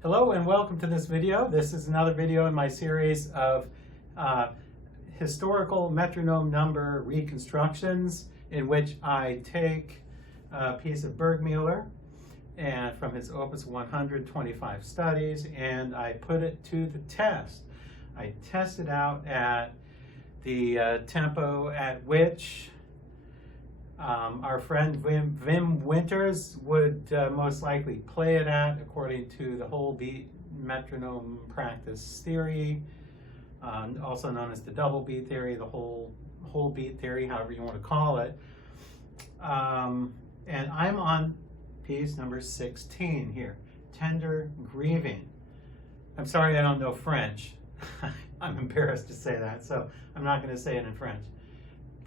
Hello and welcome to this video. This is another video in my series of historical metronome number reconstructions in which I take a piece of BURGMÜLLER and from his Opus 125 studies and I put it to the test. I test it out at the tempo at which our friend Wim Winters would most likely play it at, according to the whole beat metronome practice theory, also known as the double beat theory, the whole beat theory, however you want to call it. And I'm on piece number 16 here, Tender Grieving. I'm sorry I don't know French. I'm embarrassed to say that, so I'm not going to say it in French.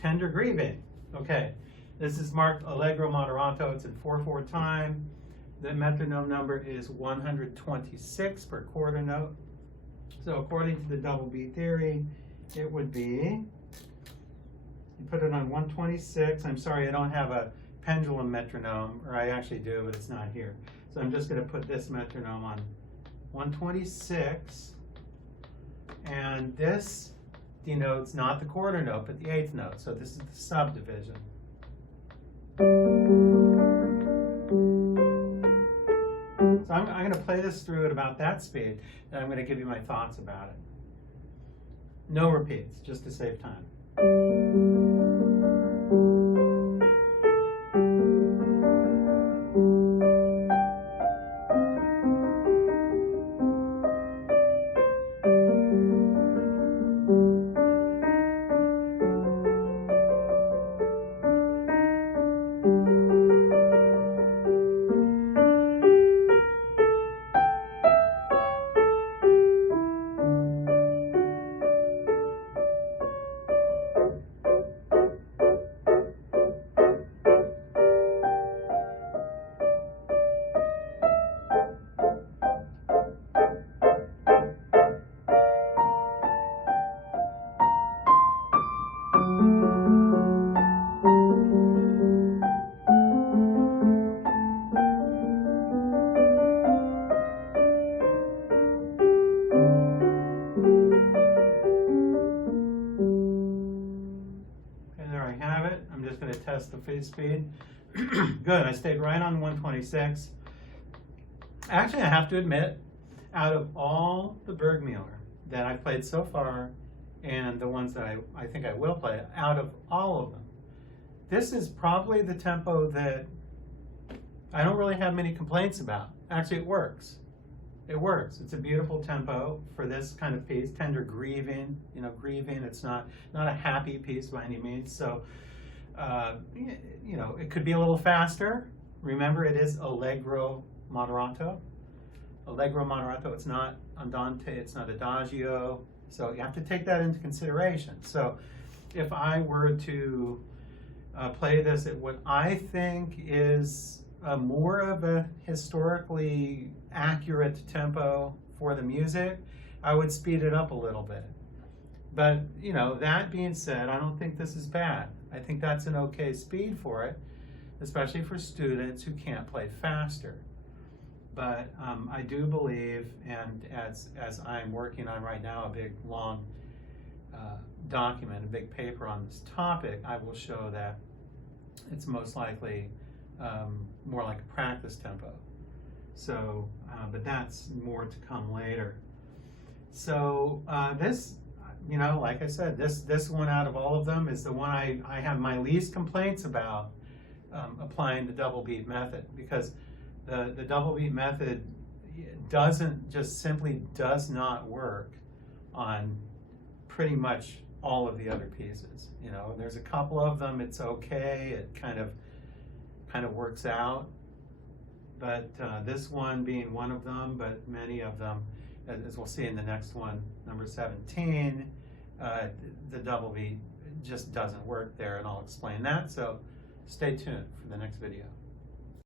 Tender Grieving. Okay. This is marked Allegro moderato. It's in 4/4 time. The metronome number is 126 per quarter note. So according to the double beat theory, it would be, you put it on 126. I'm sorry, I don't have a pendulum metronome, or I actually do, but it's not here. So I'm just going to put this metronome on 126. And this denotes not the quarter note, but the eighth note. So this is the subdivision. So I'm going to play this through at about that speed, and I'm going to give you my thoughts about it. No repeats, just to save time. I'm just going to test the phase speed. Good, I stayed right on 126. Actually, I have to admit, out of all the BURGMÜLLER that I've played so far, and the ones that I think I will play, out of all of them, this is probably the tempo that I don't really have many complaints about. Actually, it works. It works. It's a beautiful tempo for this kind of piece. Tender grieving, grieving. It's not a happy piece by any means. So, it could be a little faster. Remember, it is Allegro moderato. Allegro moderato. It's not andante. It's not adagio. So you have to take that into consideration. So, if I were to play this at what I think is more of a historically accurate tempo for the music, I would speed it up a little bit. But, that being said, I don't think this is bad. I think that's an okay speed for it, especially for students who can't play faster. But I do believe, and as I'm working on right now, a big, long document, a big paper on this topic, I will show that it's most likely more like a practice tempo. So, but that's more to come later. So this, like I said, this one out of all of them is the one I have my least complaints about applying the double beat method, because the double beat method simply does not work on pretty much all of the other pieces. There's a couple of them, it's okay, it kind of works out, but this one being one of them, but many of them, as we'll see in the next one, number 17, the double beat just doesn't work there, and I'll explain that. So stay tuned for the next video.